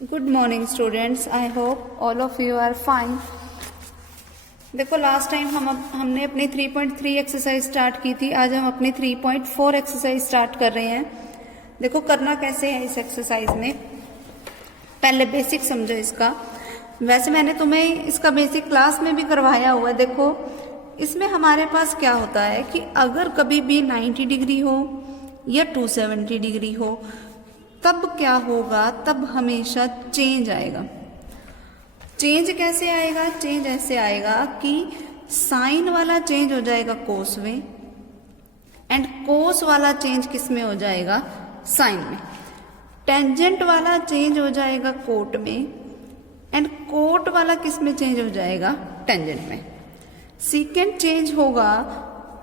Good morning students, I hope all of you are fine. देखो last time हमने अपनी 3.3 exercise start की थी। आज हम अपनी 3.4 एक्सरसाइज स्टार्ट कर रहे हैं। देखो करना कैसे है इस एक्सरसाइज में, पहले बेसिक समझो इसका। वैसे मैंने तुम्हें इसका बेसिक क्लास में भी करवाया हुआ है। देखो इसमें हमारे पास क्या होता है कि अगर कभी भी 90 डिग्री हो या 270 डिग्री हो तब क्या होगा, तब हमेशा चेंज आएगा। चेंज कैसे आएगा? चेंज ऐसे आएगा कि साइन वाला चेंज हो जाएगा कोस में एंड कोस वाला चेंज किस में हो जाएगा? साइन में। टेंजेंट वाला चेंज हो जाएगा कोट में एंड कोट वाला किस में चेंज हो जाएगा? टेंजेंट में। सीकेंट चेंज होगा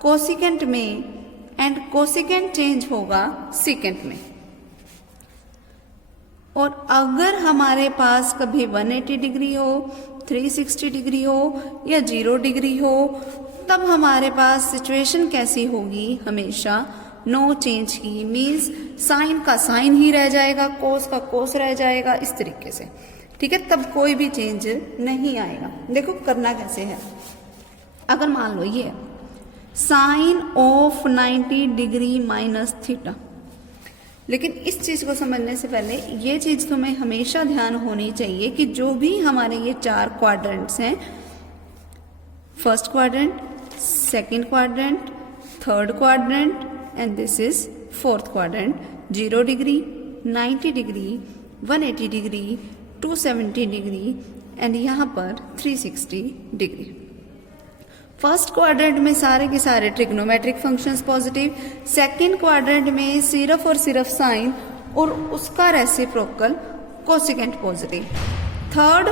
कोसिकेंट में एंड कोसिकेंट चेंज होगा सीकेंट में। और अगर हमारे पास कभी 180 डिग्री हो, 360 डिग्री हो या 0 डिग्री हो तब हमारे पास सिचुएशन कैसी होगी? हमेशा नो चेंज की, मीन्स साइन का साइन ही रह जाएगा, कोस का कोस रह जाएगा, इस तरीके से। ठीक है, तब कोई भी चेंज नहीं आएगा। देखो करना कैसे है। अगर मान लो ये sine of 90 degree minus theta, लेकिन इस चीज को समझने से पहले ये चीज तुम्हें हमेशा ध्यान होनी चाहिए कि जो भी हमारे ये 4 क्वाड्रेंट्स हैं, first quadrant, second quadrant, third quadrant and this is fourth quadrant, 0 degree, 90 degree, 180 degree, 270 degree and यहाँ पर 360 डिग्री। फर्स्ट क्वाड्रेंट में सारे के सारे trigonometric functions positive, second quadrant में सिर्फ और सिर्फ साइन और उसका reciprocal cosecant positive, third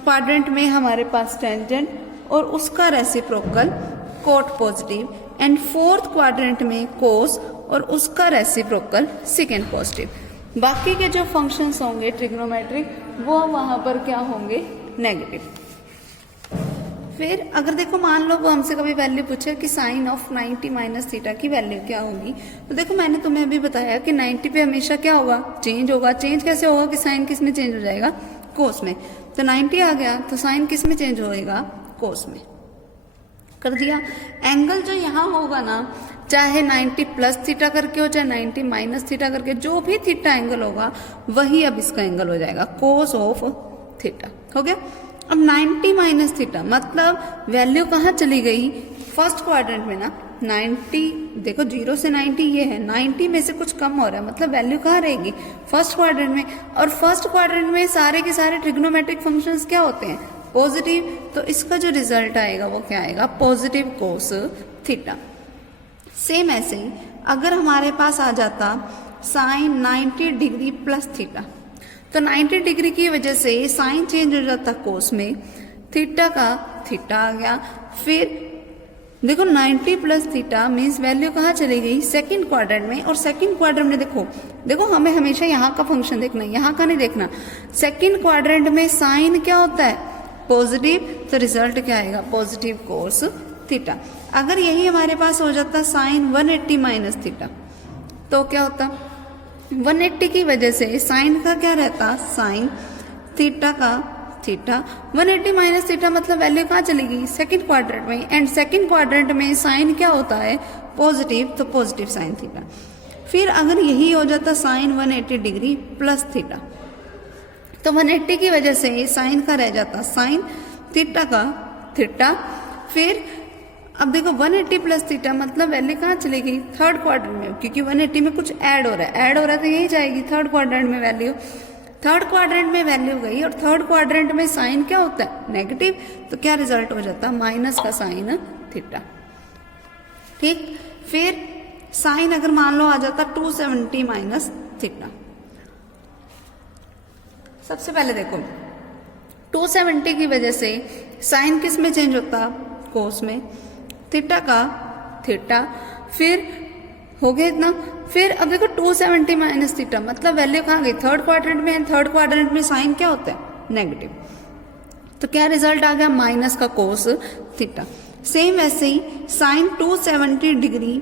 quadrant में हमारे पास टेंजेंट और उसका reciprocal cot positive and fourth quadrant में कोस और उसका रेसिप्रोकल सेकेंट पॉजिटिव। बाकी के जो फंक्शंस होंगे ट्रिग्नोमेट्रिक वो वहां पर क्या होंगे? नेगेटिव। फिर अगर देखो मान लो वो हमसे कभी वैल्यू पूछे कि साइन ऑफ 90 माइनस थीटा की वैल्यू क्या होगी, तो देखो मैंने तुम्हें अभी बताया कि 90 पे हमेशा क्या होगा? चेंज होगा। चेंज कैसे होगा कि साइन किस में चेंज हो जाएगा? कोस में। तो 90 आ गया तो साइन किस में चेंज होएगा? कोस में। कर दिया। एंगल जो यहाँ होगा ना, चाहे 90 प्लस थीटा करके हो चाहे 90 माइनस थीटा करके, जो भी थीटा एंगल होगा वही अब इसका एंगल हो जाएगा, कोस ऑफ थीटा। हो गया। अब 90 माइनस थीटा मतलब वैल्यू कहाँ चली गई? फर्स्ट क्वाड्रेंट में ना 90, देखो 0 से 90 ये है, 90 में से कुछ कम हो रहा है मतलब वैल्यू कहाँ रहेगी? फर्स्ट क्वाड्रेंट में। और फर्स्ट क्वाड्रेंट में सारे के सारे ट्रिग्नोमेट्रिक फंक्शंस क्या होते हैं? पॉजिटिव। तो इसका जो रिजल्ट आएगा वो क्या आएगा? Positive cos theta. सेम ऐसे ही अगर हमारे पास आ जाता साइन 90 डिग्री प्लस थीटा, तो 90 डिग्री की वजह से साइन चेंज हो जाता कोस में, थीटा का थीटा आ गया। फिर देखो 90 प्लस थीटा मीन्स वैल्यू कहाँ चली गई? सेकंड क्वाड्रेंट में। और सेकंड क्वाड्रेंट में देखो हमें हमेशा यहाँ का फंक्शन देखना है, यहाँ का नहीं देखना। सेकंड क्वाड्रेंट में साइन क्या होता है? पॉजिटिव। तो रिजल्ट क्या आएगा? Positive cos theta. अगर यही हमारे पास हो जाता साइन 180 माइनस थीटा, तो क्या होता? 180 की वजह से साइन का क्या रहता? साइन, थीटा का थीटा। 180 माइनस थीटा मतलब वैल्यू कहाँ चली गई? सेकंड क्वाड्रेंट में। एंड सेकंड क्वाड्रेंट में साइन क्या होता है? पॉजिटिव। तो पॉजिटिव साइन थीटा। फिर अगर यही हो जाता साइन 180 डिग्री प्लस थीटा, तो 180 की वजह से साइन का रह जाता साइन, थीटा का थीटा। फिर अब देखो 180 प्लस थीटा मतलब वैल्यू कहाँ चली गई? थर्ड क्वाड्रेंट में, क्योंकि 180 में कुछ ऐड हो रहा है तो यही जाएगी थर्ड क्वाड्रेंट में वैल्यू। थर्ड क्वाड्रेंट में वैल्यू गई और थर्ड क्वाड्रेंट में साइन क्या होता है? नेगेटिव। तो क्या रिजल्ट हो जाता? माइनस का साइन थीटा। ठीक। फिर साइन अगर मान लो आ जाता 270 माइनस थीटा। सबसे पहले देखो 270 की वजह से साइन किस में चेंज होता? कोस में, थीटा का थीटा। फिर हो गया इतना। फिर अब देखो 270 माइनस थीटा मतलब वैल्यू कहाँ गई? थर्ड क्वाड्रेंट में। थर्ड क्वाड्रेंट में साइन क्या होता है? नेगेटिव। तो क्या रिजल्ट आ गया? माइनस का कोस थीटा। सेम वैसे ही साइन 270 डिग्री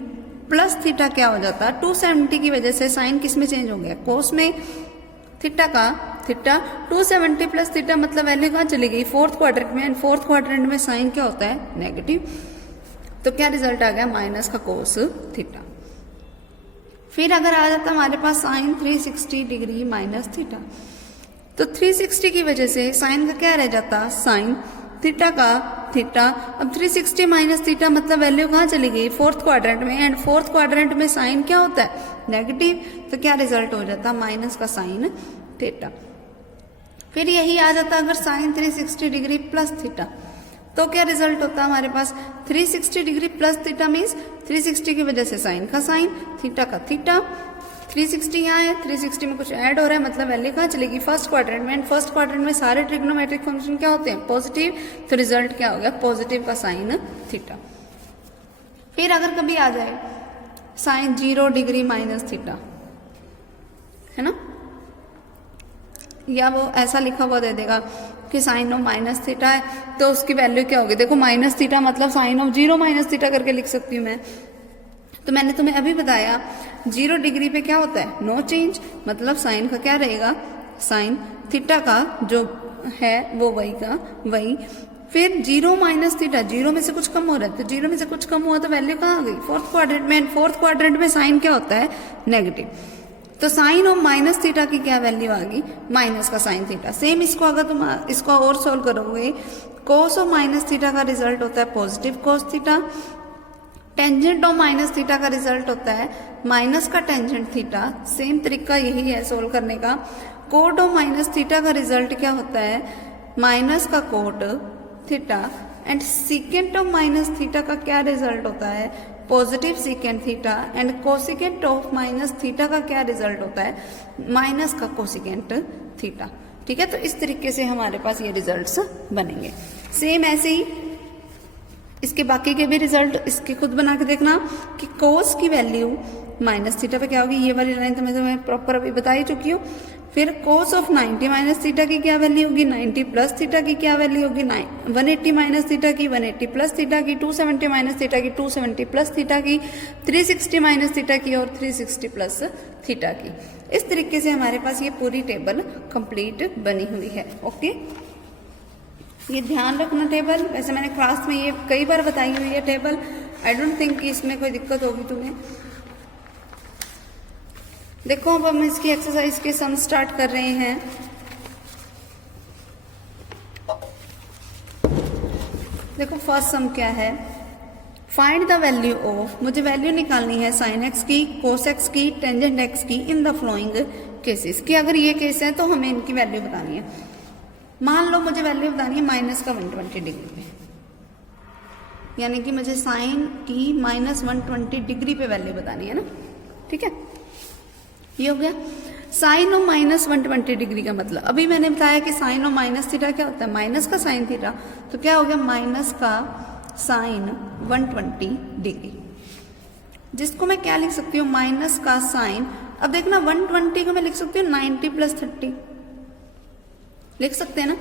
प्लस थीटा क्या हो जाता? 270 की वजह से साइन किस में चेंज हो गया? कोस में। थीटा का थीटा 270 प्लस थीटा मतलब वैल्यू कहाँ चली गई, फोर्थ क्वाड्रेंट में, एंड फोर्थ क्वाड्रेंट में साइन क्या होता है, नेगेटिव। तो क्या रिजल्ट आ गया, माइनस का कोस थीटा। फिर अगर आ जाता हमारे पास साइन 360 डिग्री माइनस थीटा, तो 360 की वजह से साइन का क्या रह जाता, साइन थीटा का थीटा। अब 360 माइनस थीटा मतलब वैल्यू कहाँ चली गई, फोर्थ क्वाड्रेंट में, एंड फोर्थ क्वाड्रेंट में साइन क्या होता है, नेगेटिव। तो क्या रिजल्ट हो जाता, माइनस का साइन थीटा। फिर यही आ जाता अगर साइन 360 डिग्री प्लस थीटा, तो क्या रिजल्ट होता है हमारे पास, 360 डिग्री प्लस थीटा मीन्स 360 की वजह से साइन का साइन, थीटा का थीटा। 360 यहाँ है, 360 में कुछ ऐड हो रहा है मतलब वैल्यू कहाँ चलेगी, फर्स्ट क्वाड्रेंट में, एंड फर्स्ट क्वाड्रेंट में सारे ट्रिग्नोमेट्रिक फंक्शन क्या होते हैं, पॉजिटिव। तो रिजल्ट क्या हो गया, पॉजिटिव का साइन थीटा। फिर अगर कभी आ जाए साइन 0 डिग्री माइनस थीटा, है ना, या वो ऐसा लिखा हुआ दे देगा कि साइन ऑफ माइनस थीटा है, तो उसकी वैल्यू क्या होगी, देखो माइनस थीटा मतलब साइन ऑफ 0 माइनस थीटा करके लिख सकती हूँ मैं। तो मैंने तुम्हें अभी बताया 0 डिग्री पे क्या होता है, नो चेंज, मतलब साइन का क्या रहेगा, साइन थीटा का जो है वो वही का वही। फिर 0 माइनस थीटा, 0 में से कुछ कम हो रहा है, तो 0 में से कुछ कम हुआ तो वैल्यू कहाँ आ गई, फोर्थ क्वाड्रेंट में, फोर्थ क्वाड्रेंट में साइन क्या होता है, नेगेटिव। तो साइन ऑफ माइनस थीटा की क्या वैल्यू आ गई, माइनस का साइन थीटा। सेम इसको अगर तुम इसको और सोल्व करोगे, कोस ऑफ माइनस थीटा का रिजल्ट होता है positive cos theta, tangent of minus theta का रिजल्ट होता है माइनस का टेंजेंट थीटा। सेम तरीका यही है सोल्व करने का। कोट ऑफ माइनस थीटा का रिजल्ट क्या होता है, माइनस का cot theta, and secant of minus theta का क्या रिजल्ट होता है, positive secant theta, and cosecant of minus theta का क्या रिजल्ट होता है, माइनस का कोसिकेंट थीटा। ठीक है, तो इस तरीके से हमारे पास ये रिजल्ट्स बनेंगे। सेम ऐसे ही इसके बाकी के भी रिजल्ट इसके खुद बना के देखना कि कोस की वैल्यू माइनस थीटा पे क्या होगी, ये वाली लाइन तो मैं तुम्हें प्रॉपर अभी बता ही चुकी हूँ। फिर कोस ऑफ 90 माइनस थीटा की क्या वैल्यू होगी, 90 प्लस थीटा की क्या वैल्यू होगी, 180 माइनस थीटा की 180 प्लस थीटा की, 270 माइनस थीटा की 270 प्लस थीटा की, 360 माइनस थीटा की और 360 प्लस थीटा की। इस तरीके से हमारे पास ये पूरी टेबल कंप्लीट बनी हुई है। ओके, ये ध्यान रखना टेबल, वैसे मैंने क्लास में ये कई बार बताई हुई है टेबल, आई डोंट थिंक कि इसमें कोई दिक्कत होगी तुम्हें। देखो अब हम इसकी एक्सरसाइज के सम स्टार्ट कर रहे हैं। देखो फर्स्ट सम क्या है, फाइंड द वैल्यू ऑफ, मुझे वैल्यू निकालनी है साइन एक्स की, कोस एक्स की, टेंजेंट एक्स की इन द फ्लोइंग केसेस की। अगर ये केस है तो हमें इनकी वैल्यू बतानी है। मान लो मुझे वैल्यू बतानी है माइनस का 120 डिग्री पे, यानी कि मुझे साइन की माइनस 120 डिग्री पे वैल्यू बतानी है ना। ठीक है, ये हो गया साइन ऑफ माइनस 120 डिग्री का मतलब। अभी मैंने बताया कि साइन ऑफ माइनस थीटा क्या होता है, माइनस का साइन थीटा, तो क्या हो गया माइनस का साइन 120 डिग्री, जिसको मैं क्या लिख सकती हूँ, माइनस का साइन। अब देखना 120 को मैं लिख सकती हूँ 90 प्लस 30 लिख सकते हैं ना,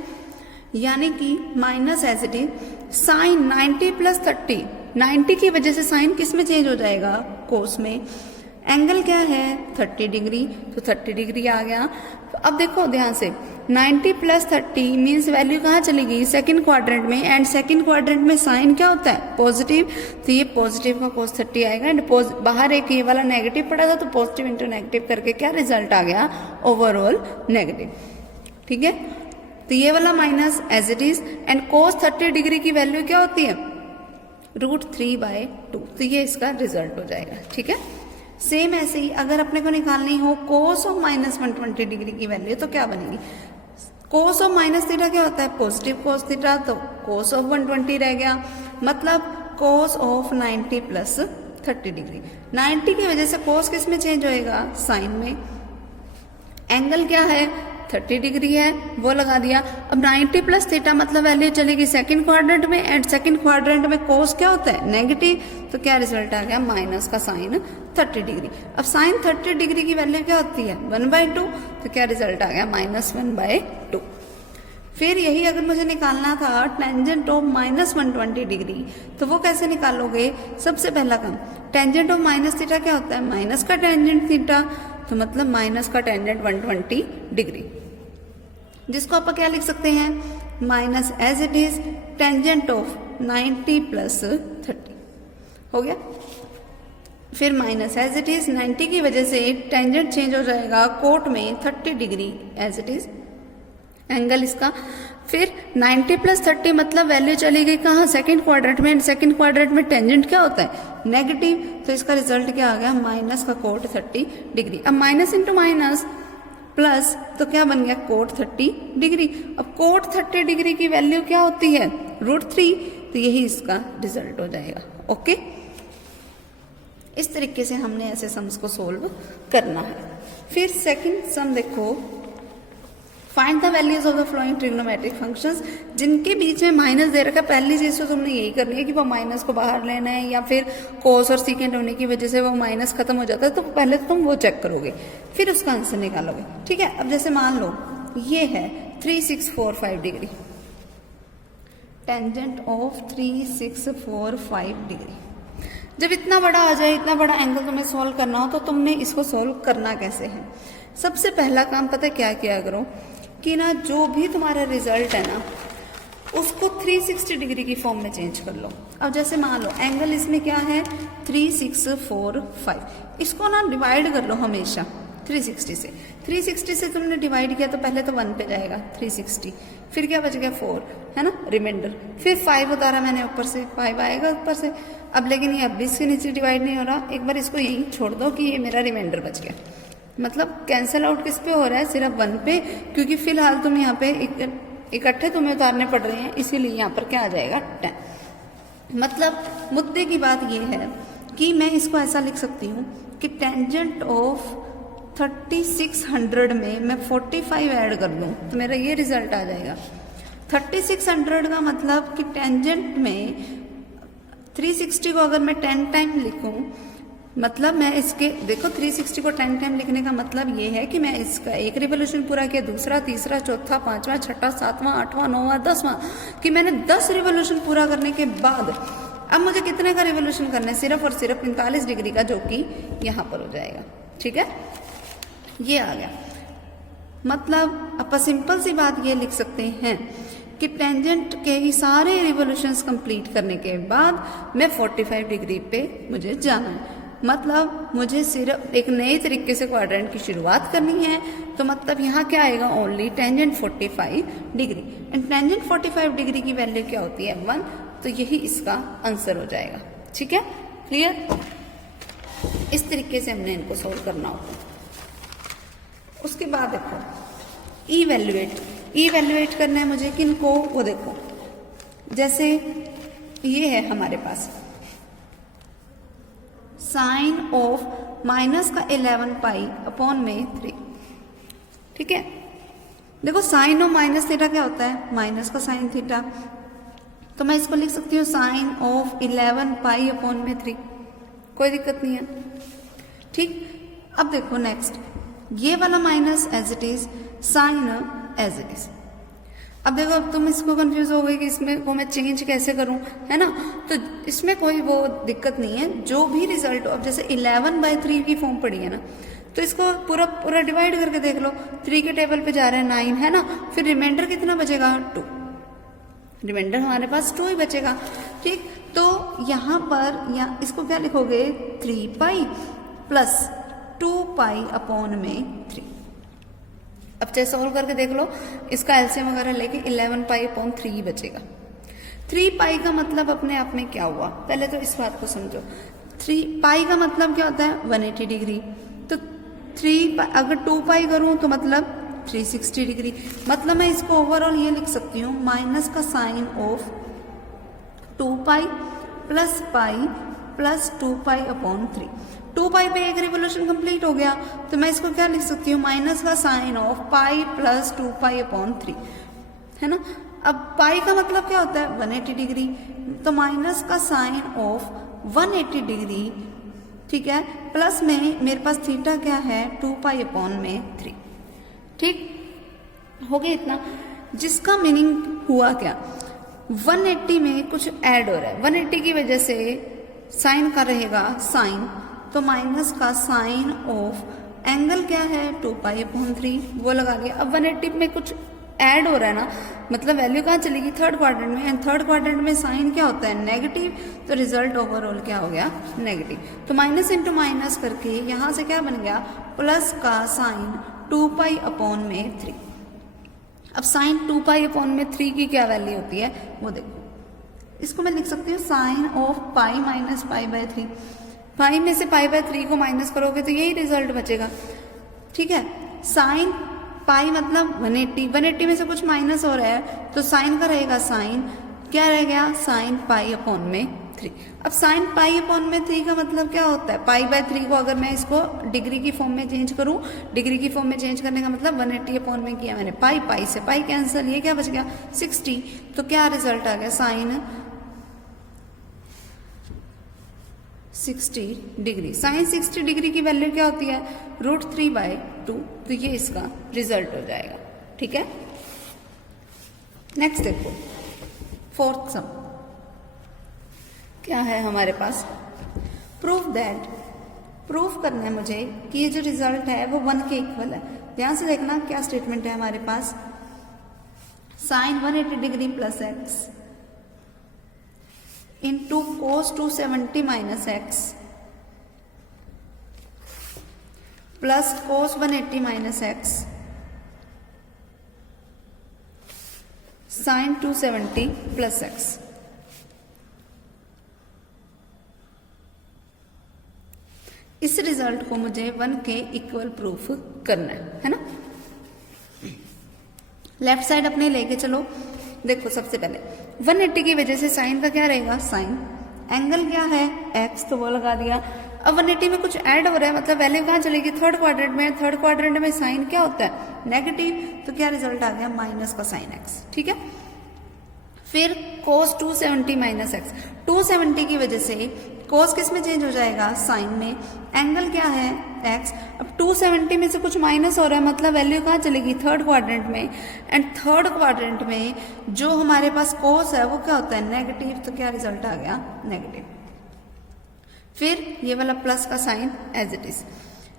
यानी कि minus as it is sine 90 plus 30, 90 की वजह से साइन किस में चेंज हो जाएगा, कोस में। एंगल क्या है 30 डिग्री, तो 30 डिग्री आ गया। अब देखो ध्यान से 90 प्लस 30 मीन्स वैल्यू कहाँ चली गई, सेकंड क्वाड्रेंट में, एंड सेकंड क्वाड्रेंट में साइन क्या होता है, पॉजिटिव। तो ये पॉजिटिव का कोस 30 आएगा, एंड बाहर एक ये वाला नेगेटिव पड़ा था, तो पॉजिटिव इंटू नेगेटिव करके क्या रिजल्ट आ गया, ओवरऑल नेगेटिव। ठीक है, तो ये वाला minus as it is, and cos 30 degree की वैल्यू क्या होती है, √3/2, तो ये इसका रिजल्ट हो जाएगा। ठीक है, सेम ऐसे ही अगर अपने को निकालनी हो कोस ऑफ माइनस 120 डिग्री की वैल्यू, तो क्या बनेगी, कोस ऑफ माइनस थीटा क्या होता है, पॉजिटिव कोस थीटा, तो कोस ऑफ 120 रह गया, मतलब कोस ऑफ 90 प्लस 30 डिग्री। 90 की वजह से कोस किस में चेंज होएगा, साइन में। एंगल क्या है 30 डिग्री है, वो लगा दिया। अब 90 प्लस थीटा मतलब वैल्यू चलेगी सेकंड क्वाड्रेंट में, एंड सेकंड क्वाड्रेंट में कोस क्या होता है, नेगेटिव, तो क्या रिजल्ट आ गया, माइनस का साइन 30 डिग्री। अब साइन 30 डिग्री की वैल्यू क्या होती है, 1/2, तो क्या रिजल्ट आ गया, माइनस 1/2। फिर यही अगर मुझे निकालना था टेंजेंट ऑफ माइनस 120 डिग्री, तो वो कैसे निकालोगे, सबसे पहला काम, टेंजेंट ऑफ माइनस थीटा क्या होता है, माइनस का टेंजेंट थीटा, तो मतलब माइनस का टेंजेंट 120 डिग्री, जिसको आप क्या लिख सकते हैं minus as it is tangent of 90 plus 30 हो गया। फिर माइनस एज इट इज 90 की वजह से टेंजेंट चेंज हो जाएगा कोट में 30 degree as it is angle इसका। फिर 90 प्लस 30 मतलब वैल्यू चली गई कहाँ सेकंड क्वाड्रेंट में, सेकंड क्वाड्रेंट में टेंजेंट क्या होता है नेगेटिव, तो इसका रिजल्ट क्या आ गया माइनस का कोट 30 डिग्री। अब माइनस इंटू माइनस प्लस तो क्या बन गया कोट 30 डिग्री। अब कोट 30 डिग्री की वैल्यू क्या होती है √3, तो यही इसका रिजल्ट हो जाएगा। ओके, इस तरीके से हमने ऐसे सम्स को सोल्व करना है। फिर सेकंड सम देखो, find the values of the flowing trigonometric functions, जिनके बीच में माइनस दे रखा है। पहली चीज तो तुमने यही करनी है कि वो माइनस को बाहर लेना है, या फिर कोस और सीकेंट होने की वजह से वो माइनस खत्म हो जाता है, तो पहले तो तुम वो चेक करोगे फिर उसका आंसर निकालोगे। ठीक है, अब जैसे मान लो ये है 3645 डिग्री, टेंजेंट ऑफ 3645 डिग्री। जब इतना बड़ा आ जाए, इतना बड़ा एंगल तुम्हें सॉल्व करना हो, तो तुमने इसको सॉल्व करना कैसे है। सबसे पहला काम पता है क्या किया करो कि ना जो भी तुम्हारा रिजल्ट है ना उसको 360 डिग्री की फॉर्म में चेंज कर लो। अब जैसे मान लो एंगल इसमें क्या है 3645, इसको ना डिवाइड कर लो हमेशा 360 से। 360 से तुमने डिवाइड किया तो पहले तो 1 पे जाएगा 360, फिर क्या बच गया 4 है ना रिमाइंडर, फिर 5 उतारा मैंने ऊपर से 5 आएगा ऊपर से। अब लेकिन ये अब भी इसके नीचे डिवाइड नहीं हो रहा, एक बार इसको यहीं छोड़ दो कि ये मेरा रिमाइंडर बच गया। मतलब कैंसल आउट किस पे हो रहा है सिर्फ 1 पे, क्योंकि फिलहाल तुम यहाँ पे इकट्ठे तुम्हें उतारने पड़ रहे हैं, इसीलिए यहाँ पर क्या आ जाएगा 10। मतलब मुद्दे की बात ये है कि मैं इसको ऐसा लिख सकती हूँ कि टेंजेंट ऑफ 3600 में मैं 45 ऐड कर दूँ तो मेरा ये रिजल्ट आ जाएगा। 3600 का मतलब कि टेंजेंट में 360 को अगर मैं 10 टाइम लिखूं, मतलब मैं इसके देखो 360 को 10 टाइम लिखने का मतलब ये है कि मैं इसका एक रिवोल्यूशन पूरा किया, दूसरा, तीसरा, चौथा, पांचवा, छठा, सातवां, आठवां, नौवां, 10वां, कि मैंने 10 रिवोल्यूशन पूरा करने के बाद अब मुझे कितने का रिवोल्यूशन करना है सिर्फ और सिर्फ 45 डिग्री का, जो कि यहाँ पर हो जाएगा। ठीक है, ये आ गया। मतलब अपन सिंपल सी बात ये लिख सकते हैं कि टेंजेंट के ही सारे रिवोल्यूशंस कंप्लीट करने के बाद मैं 45 डिग्री पे मुझे जाना है। मतलब मुझे सिर्फ एक नए तरीके से क्वाड्रेंट की शुरुआत करनी है, तो मतलब यहाँ क्या आएगा only tangent 45 degree, and tangent 45 degree की वैल्यू क्या होती है 1, तो यही इसका आंसर हो जाएगा। ठीक है, क्लियर। इस तरीके से हमने इनको सोल्व करना होगा। उसके बाद देखो इवैल्यूएट करना है मुझे किनको, वो देखो जैसे ये है हमारे पास साइन ऑफ माइनस का 11 पाई अपॉन में 3। ठीक है, देखो साइन ऑफ माइनस थीटा क्या होता है माइनस का साइन थीटा, तो मैं इसको लिख सकती हूँ साइन ऑफ 11 पाई अपॉन में 3, कोई दिक्कत नहीं है। ठीक, अब देखो नेक्स्ट ये वाला minus as it is, sine as it is. अब देखो अब तुम इसको कंफ्यूज हो गई कि इसमें को मैं चेंज कैसे करूं, है ना, तो इसमें कोई वो दिक्कत नहीं है। जो भी रिजल्ट हो, अब जैसे 11/3 की फॉर्म पड़ी है ना, तो इसको पूरा डिवाइड करके देख लो। 3 के टेबल पे जा रहे हैं 9, है ना, फिर रिमाइंडर कितना बचेगा 2, रिमाइंडर हमारे पास 2 ही बचेगा। ठीक, तो यहाँ पर इसको क्या लिखोगे 3 पाई प्लस 2 पाई अपॉन में 3। अब चाहे सॉल्व करके देख लो, इसका एलसीएम वगैरह लेके 11 पाई अपॉन 3 बचेगा। 3 पाई का मतलब अपने आप में क्या हुआ, पहले तो इस बात को समझो। 3 पाई का मतलब क्या होता है 180 डिग्री, तो 3 अगर 2 पाई करूं तो मतलब 360 डिग्री। मतलब मैं इसको ओवरऑल ये लिख सकती हूँ माइनस का sine of 2 pi plus 2 pi upon 3। 2 pi पे एक रिवोल्यूशन कंप्लीट हो गया, तो मैं इसको क्या लिख सकती हूँ माइनस का sine of pi plus 2 pi upon 3, है ना। अब पाई का मतलब क्या होता है 180 डिग्री, तो माइनस का साइन ऑफ 180 डिग्री, ठीक है, प्लस में मेरे पास थीटा क्या है 2 पाई अपॉन में 3। ठीक हो गया इतना, जिसका मीनिंग हुआ क्या 180 में कुछ ऐड हो रहा है, 180 की वजह से साइन का रहेगा साइन, तो माइनस का साइन ऑफ एंगल क्या है 2π/3 वो लगा लिया। अब 180 में कुछ ऐड हो रहा है ना, मतलब वैल्यू कहाँ चलेगी थर्ड क्वाड्रेंट में, एंड थर्ड क्वाड्रेंट में साइन क्या होता है नेगेटिव, तो रिजल्ट ओवरऑल क्या हो गया नेगेटिव। तो माइनस इंटू माइनस करके यहाँ से क्या बन गया प्लस का साइन 2π/3। अब साइन 2π/3 की क्या वैल्यू होती है वो देखो, इसको मैं लिख सकती हूँ साइन ऑफ पाई माइनस π/3। पाई में से π/3 को माइनस करोगे तो यही रिजल्ट बचेगा, ठीक है। साइन पाई मतलब 180 में से कुछ माइनस हो रहा है तो साइन का रहेगा साइन क्या रह गया साइन π/3। अब साइन π/3 का मतलब क्या होता है, π/3 को अगर मैं इसको डिग्री की फॉर्म में चेंज करूं, डिग्री की फॉर्म में चेंज करने का मतलब 180 में किया मैंने पाई से पाई कैंसिल, ये क्या बच गया 60। तो क्या रिजल्ट आ गया साइन 60 डिग्री। साइन 60 डिग्री की वैल्यू क्या होती है √3/2, तो ये इसका रिजल्ट हो जाएगा, ठीक है। नेक्स्ट देखो फोर्थ सम क्या है हमारे पास, प्रूफ दैट, प्रूफ करना है मुझे कि ये जो रिजल्ट है वो 1 के इक्वल है। ध्यान से देखना क्या स्टेटमेंट है हमारे पास, sine 180 degree plus x into cos 270 minus x plus cos 180 minus x sine 270 plus x. इस रिजल्ट को मुझे 1 के इक्वल प्रूफ करना है ना। लेफ्ट साइड अपने लेके चलो, देखो सबसे पहले 180 की वजह से साइन का क्या रहेगा साइन, एंगल क्या है x तो वो लगा दिया। अब 180 में कुछ ऐड हो रहा है मतलब वैल्यू कहाँ चलेगी थर्ड क्वाड्रेंट में, थर्ड क्वाड्रेंट में साइन क्या होता है नेगेटिव, तो क्या रिजल्ट आ गया माइनस का साइन x, ठीक है। फिर cos 270 माइनस एक्स, 270 की वजह से cos किस में चेंज हो जाएगा साइन में, एंगल क्या है x। अब 270 में से कुछ माइनस हो रहा है मतलब वैल्यू कहाँ चलेगी थर्ड क्वाड्रेंट में, एंड थर्ड क्वाड्रेंट में जो हमारे पास cos है वो क्या होता है नेगेटिव, तो क्या रिजल्ट आ गया नेगेटिव। फिर ये वाला प्लस का साइन एज इट इज।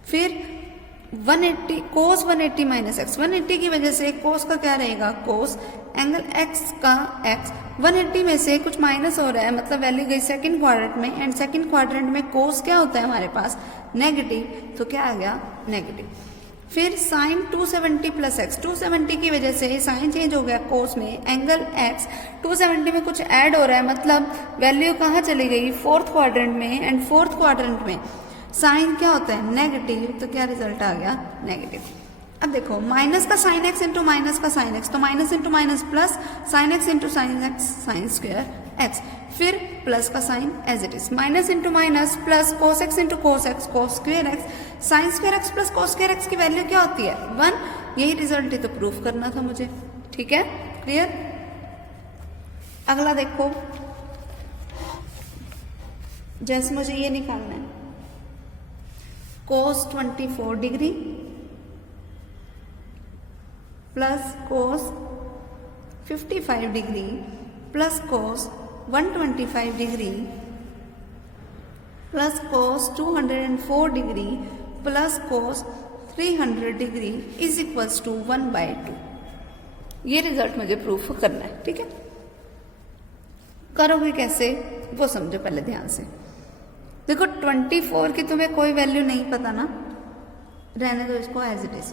फिर 180 cos 180 माइनस एक्स, 180 की वजह से cos का क्या रहेगा cos, एंगल x का x, 180 में से कुछ माइनस हो रहा है मतलब वैल्यू गई सेकंड क्वाड्रेंट में, एंड सेकंड क्वाड्रेंट में cos क्या होता है हमारे पास नेगेटिव, तो क्या आ गया नेगेटिव। फिर साइन 270 प्लस एक्स, 270 की वजह से साइन चेंज हो गया cos में, एंगल x, 270 में कुछ ऐड हो रहा है मतलब वैल्यू कहाँ चली गई फोर्थ क्वाड्रेंट में, एंड फोर्थ क्वाड्रेंट में साइन क्या होता है नेगेटिव, तो क्या रिजल्ट आ गया नेगेटिव। अब देखो माइनस का साइन एक्स इंटू माइनस का साइन एक्स, तो minus into minus plus, sine x into sine x sine square x, फिर प्लस का sine as it is, minus into minus plus cos x into cos x cos square x, sine square x plus cos square x की value क्या होती है 1, यही result ही तो proof करना था मुझे, ठीक है क्लियर। अगला देखो, जैसे मुझे ये निकालना है cos 24 degree plus cos 55 degree plus cos 125 degree plus cos 204 degree plus cos 300 degree is equals to 1/2। ये रिजल्ट मुझे प्रूफ करना है, ठीक है। करोगे कैसे वो समझो पहले ध्यान से। देखो 24 की तुम्हें कोई वैल्यू नहीं पता ना, रहने दो इसको एज इट इज।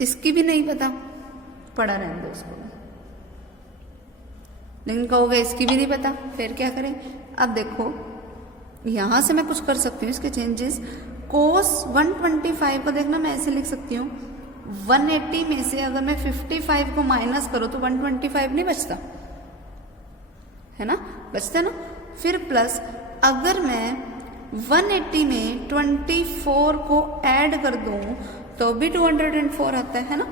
इसकी भी नहीं पता, पड़ा रहने दो इसको। लेकिन कहोगे इसकी भी नहीं पता, फिर क्या करें। अब देखो यहां से मैं कुछ कर सकती हूँ इसके चेंजेस। cos 125 को देखना मैं ऐसे लिख सकती हूँ 180 में से अगर मैं 55 को माइनस करो तो 125 नहीं बचता है ना, बचता ना। फिर प्लस अगर मैं 180 में 24 को ऐड कर दूं तो भी 204 आता है ना।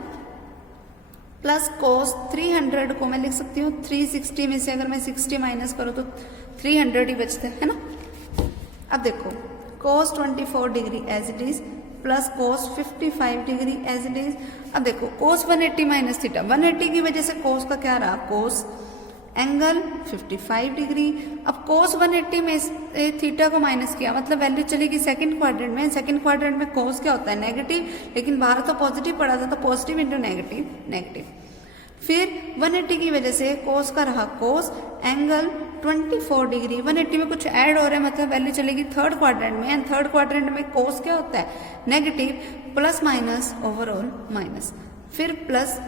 प्लस cos 300 को मैं लिख सकती हूँ 360 में से अगर मैं 60 माइनस करूँ तो 300 ही बचता है ना। अब देखो cos 24 degree as it is plus cos 55 degree as it is. अब देखो cos 180 माइनस थीटा, 180 की वजह से cos का क्या रहा cos, एंगल 55 डिग्री। अब cos 180 में थीटा को माइनस किया, मतलब वैल्यू चलेगी सेकंड क्वाड्रेंट में। सेकंड क्वाड्रेंट में cos क्या होता है, नेगेटिव, लेकिन बाहर तो पॉजिटिव पड़ा था, तो पॉजिटिव इंटू नेगेटिव, नेगेटिव। फिर 180 की वजह से cos का रहा cos, एंगल 24 डिग्री। 180 में कुछ ऐड हो रहा है, मतलब वैल्यू चलेगी थर्ड क्वाड्रेंट में, एंड थर्ड क्वाड्रेंट में cos क्या होता है, negative, plus minus overall minus. फिर प्लस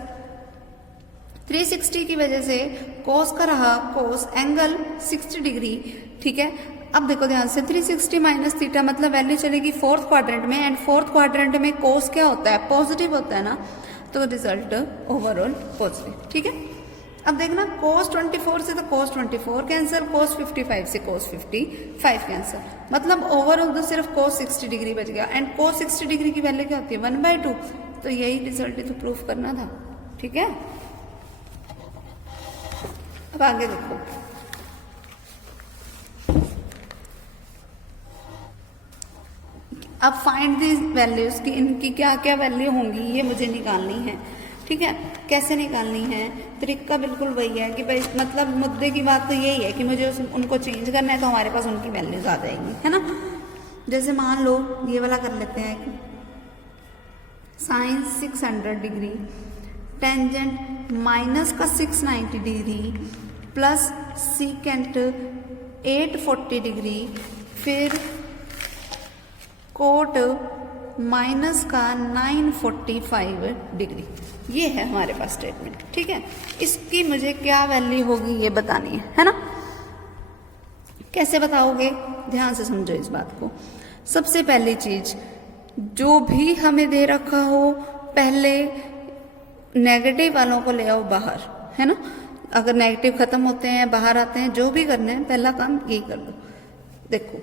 360 की वजह से cos का रहा cos, एंगल 60 डिग्री। ठीक है, अब देखो ध्यान से, 360 माइनस थीटा मतलब वैल्यू चलेगी फोर्थ क्वाड्रेंट में, एंड फोर्थ क्वाड्रेंट में cos क्या होता है, पॉजिटिव होता है ना, तो रिजल्ट ओवरऑल पॉजिटिव। ठीक है, अब देखना cos 24 से तो cos 24 कैंसिल, cos 55 से cos 55 कैंसिल, मतलब ओवरऑल तो सिर्फ cos 60 डिग्री बच गया। एंड cos 60 डिग्री की वैल्यू क्या होती है, 1/2, तो यही रिजल्ट तो प्रूफ करना था। ठीक है, अब आगे देखो, अब फाइंड दी वैल्यूज की, इनकी क्या क्या वैल्यू होंगी ये मुझे निकालनी है। ठीक है, कैसे निकालनी है, तरीका बिल्कुल वही है कि भाई, मतलब मुद्दे की बात तो यही है कि मुझे उनको चेंज करना है, तो हमारे पास उनकी वैल्यूज आ जाएंगी, है ना। जैसे मान लो ये वाला कर लेते हैं, साइन 600 डिग्री, टेंजेंट माइनस का 690 डिग्री, प्लस सीकेंट 840 डिग्री, फिर कोट माइनस का 945 डिग्री। ये है हमारे पास स्टेटमेंट। ठीक है, इसकी मुझे क्या वैल्यू होगी ये बतानी है ना। कैसे बताओगे, ध्यान से समझो इस बात को। सबसे पहली चीज, जो भी हमें दे रखा हो पहले नेगेटिव वालों को ले आओ बाहर, है ना। अगर नेगेटिव खत्म होते हैं, बाहर आते हैं, जो भी करना है पहला काम यही कर दो। देखो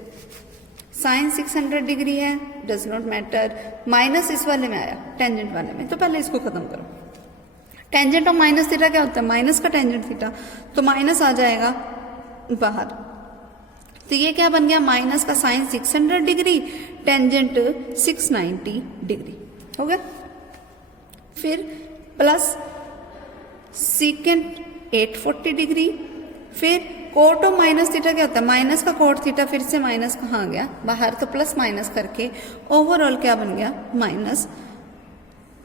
साइन 600 डिग्री है, डज नॉट मैटर, माइनस इस वाले में आया टेंजेंट वाले में, तो पहले इसको खत्म करो। टेंजेंट और माइनस थीटा क्या होता है, माइनस का टेंजेंट थीटा, तो माइनस आ जाएगा बाहर, तो ये क्या बन गया, माइनस का साइन 600 डिग्री, टेंजेंट 690 डिग्री हो गया। फिर प्लस सीकेंट 840 डिग्री, फिर कोट और माइनस थीटा क्या होता है, माइनस का कोट थीटा, फिर से माइनस कहाँ गया बाहर, तो प्लस माइनस करके ओवरऑल क्या बन गया, माइनस।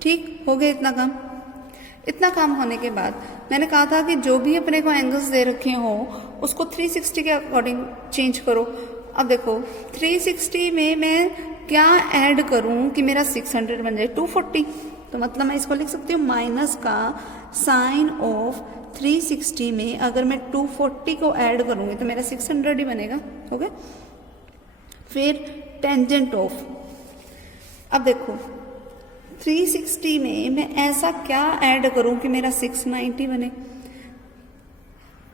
ठीक हो गया इतना काम। इतना काम होने के बाद मैंने कहा था कि जो भी अपने को एंगल्स दे रखे हो उसको 360 के अकॉर्डिंग चेंज करो। अब देखो 360 में मैं क्या ऐड करूं कि मेरा 600 बन जाए 240, तो मतलब मैं इसको लिख सकती हूँ माइनस का साइन ऑफ 360 में अगर मैं 240 को ऐड करूंगी तो मेरा 600 ही बनेगा, हो गया। फिर टेंजेंट ऑफ, अब देखो 360 में मैं ऐसा क्या ऐड करूं कि मेरा 690 बने,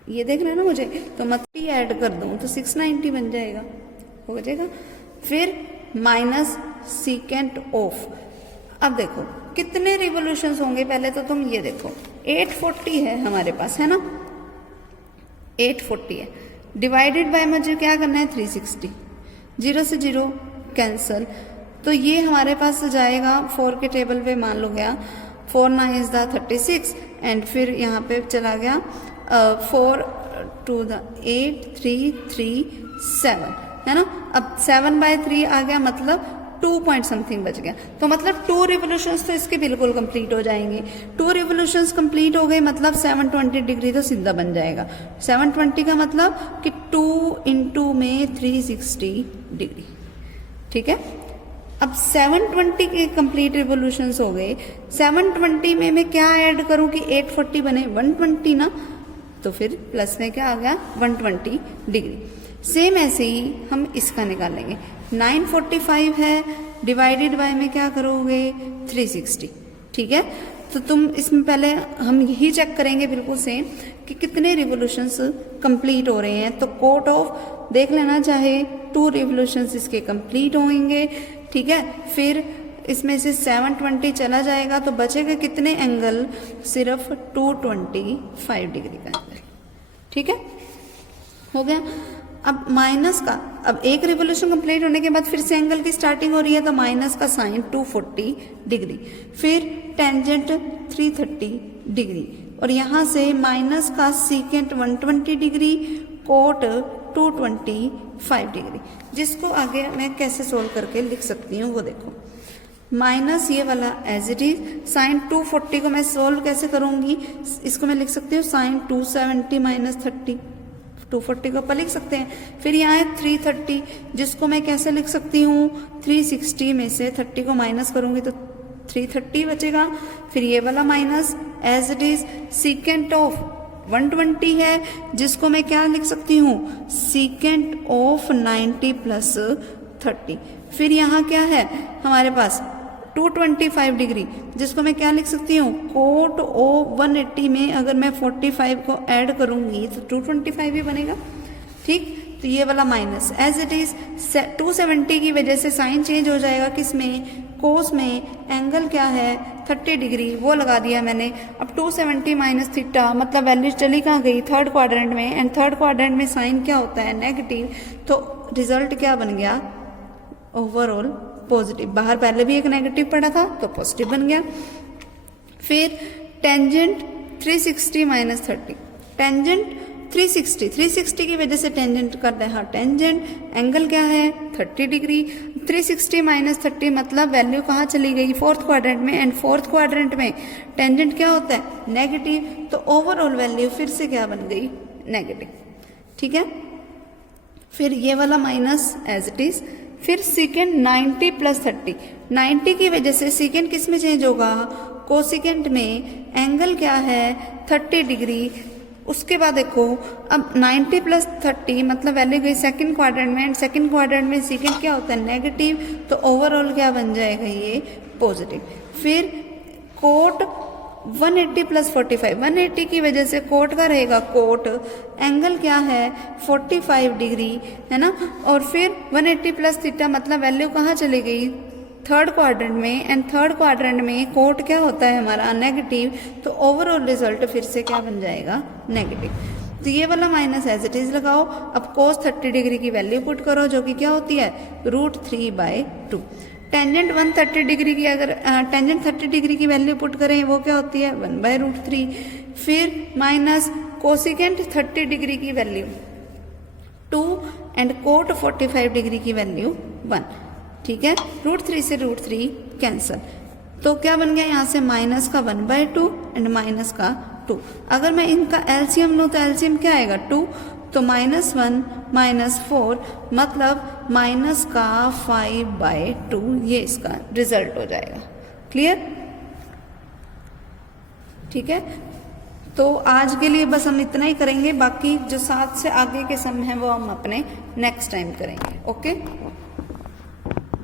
ये देखना है ना मुझे, तो मत ही ऐड कर दूं तो 690 बन जाएगा, हो जाएगा। फिर माइनस सीकेंट ऑफ, अब देखो कितने रिवोल्यूशंस होंगे, पहले तो तुम ये देखो 840 है हमारे पास, है ना, 840 है, डिवाइडेड बाय मुझे क्या करना है 360, 0 से 0 कैंसल, तो ये हमारे पास जाएगा 4 के टेबल पे, मान लो गया 4 9 इज द 36, एंड फिर यहाँ पे चला गया 4 2 द 8 3 3 7, है ना। अब 7/3 आ गया, मतलब 2 पॉइंट समथिंग बच गया, तो मतलब 2 रिवोल्यूशंस तो इसके बिल्कुल कंप्लीट हो जाएंगे। 2 रिवोल्यूशंस कंप्लीट हो गए मतलब 720 डिग्री तो सीधा बन जाएगा। 720 का मतलब कि 2 इंटू में 360 डिग्री, ठीक है। अब 720 के कंप्लीट रिवोल्यूशंस हो गए, 720 में मैं क्या ऐड करूं कि 840 बने, 120 ना, तो फिर प्लस में क्या आ गया 120 डिग्री। सेम ऐसे ही हम इसका निकालेंगे, 945 है, डिवाइडेड बाय में क्या करोगे 360, ठीक है। तो तुम इसमें पहले हम यही चेक करेंगे बिल्कुल सेम कि कितने रिवोल्यूशंस कंप्लीट हो रहे हैं, तो कोट ऑफ देख लेना, चाहे 2 रिवोल्यूशंस इसके कंप्लीट होंगे, ठीक है। फिर इसमें से 720 चला जाएगा तो बचेगा कितने एंगल, सिर्फ 225 डिग्री का एंगल, ठीक है, हो गया। अब माइनस का, अब एक रिवोल्यूशन कंप्लीट होने के बाद फिर से एंगल की स्टार्टिंग हो रही है, तो माइनस का साइन 240 डिग्री, फिर टेंजेंट 330 डिग्री, और यहाँ से माइनस का सीकेंट 120 डिग्री, कोट 225 डिग्री, जिसको आगे मैं कैसे सोल्व करके लिख सकती हूँ वो देखो। माइनस ये वाला एज इट इज, साइन 240 को मैं सोल्व कैसे करूंगी, इसको मैं लिख सकती हूँ साइन 270 माइनस 30, 240 को अपन लिख सकते हैं। फिर यहाँ है 330, जिसको मैं कैसे लिख सकती हूँ, 360 में से 30 को माइनस करूंगी तो 330 बचेगा। फिर ये वाला minus as it is, secant of 120 है, जिसको मैं क्या लिख सकती हूँ, सीकेंट ऑफ 90 प्लस 30। फिर यहाँ क्या है हमारे पास 225 डिग्री, जिसको मैं क्या लिख सकती हूँ, कोट ओ 180 में अगर मैं 45 को ऐड करूंगी तो 225 ही बनेगा। ठीक, तो ये वाला माइनस एज इट इज, 270 की वजह से साइन चेंज हो जाएगा, किस में, कोस में। एंगल क्या है 30 डिग्री, वो लगा दिया मैंने। अब 270 माइनस थीटा, मतलब वैल्यू चली कहाँ गई, थर्ड क्वाड्रेंट में, एंड थर्ड क्वाड्रेंट में साइन क्या होता है, नेगेटिव, तो रिजल्ट क्या बन गया, ओवरऑल पॉजिटिव। बाहर पहले भी एक नेगेटिव पड़ा था तो पॉजिटिव बन गया। फिर टेंजेंट 360 माइनस 30, टेंजेंट 360 की वजह से टेंजेंट कर रहा है, टेंजेंट एंगल क्या है 30 डिग्री, 360 माइनस 30 मतलब वैल्यू कहाँ चली गई, फोर्थ क्वाड्रेंट में, एंड फोर्थ क्वाड्रेंट में टेंजेंट क्या होता है, नेगेटिव, तो ओवरऑल वैल्यू फिर से क्या बन गई, नेगेटिव। ठीक है, फिर ये वाला माइनस एज इट इज। फिर सीकेंट 90 प्लस 30, 90 की वजह से सीकेंट किस में चेंज होगा, कोसिकेंट में, एंगल क्या है 30 डिग्री। उसके बाद देखो अब 90 प्लस 30 मतलब वैल्यू गई सेकंड क्वाड्रेंट में, एंड सेकंड क्वाड्रेंट में सीकेंट क्या होता है, नेगेटिव, तो ओवरऑल क्या बन जाएगा, ये पॉजिटिव। फिर कोट 180 प्लस 45, 180 की वजह से कोट का रहेगा, कोट एंगल क्या है 45 डिग्री, है ना। और फिर 180 प्लस थीटा मतलब वैल्यू कहाँ चली गई, थर्ड क्वाड्रेंट में, एंड थर्ड क्वाड्रेंट में कोट क्या होता है हमारा, नेगेटिव, तो ओवरऑल रिजल्ट फिर से क्या बन जाएगा, नेगेटिव। तो ये वाला माइनस एज इट इज लगाओ। अब कोस 30 डिग्री की वैल्यू पुट करो, जो कि क्या होती है, √3/2। टेंजेंट 130 डिग्री की, अगर टेंजेंट 30 डिग्री की वैल्यू पुट करें वो क्या होती है, 1/√3। फिर माइनस कोसिकेंट 30 डिग्री की वैल्यू 2, एंड कोट 45 डिग्री की वैल्यू 1। ठीक है, √3 से √3 कैंसल, तो क्या बन गया यहाँ से, माइनस का 1/2 एंड माइनस का 2। अगर मैं इनका एलसीएम लूँ तो एलसीएम क्या आएगा, 2, तो -1 -4 मतलब माइनस का 5/2, ये इसका रिजल्ट हो जाएगा। क्लियर? ठीक है, तो आज के लिए बस हम इतना ही करेंगे, बाकी जो 7 से आगे के सम हैं वो हम अपने नेक्स्ट टाइम करेंगे। ओके।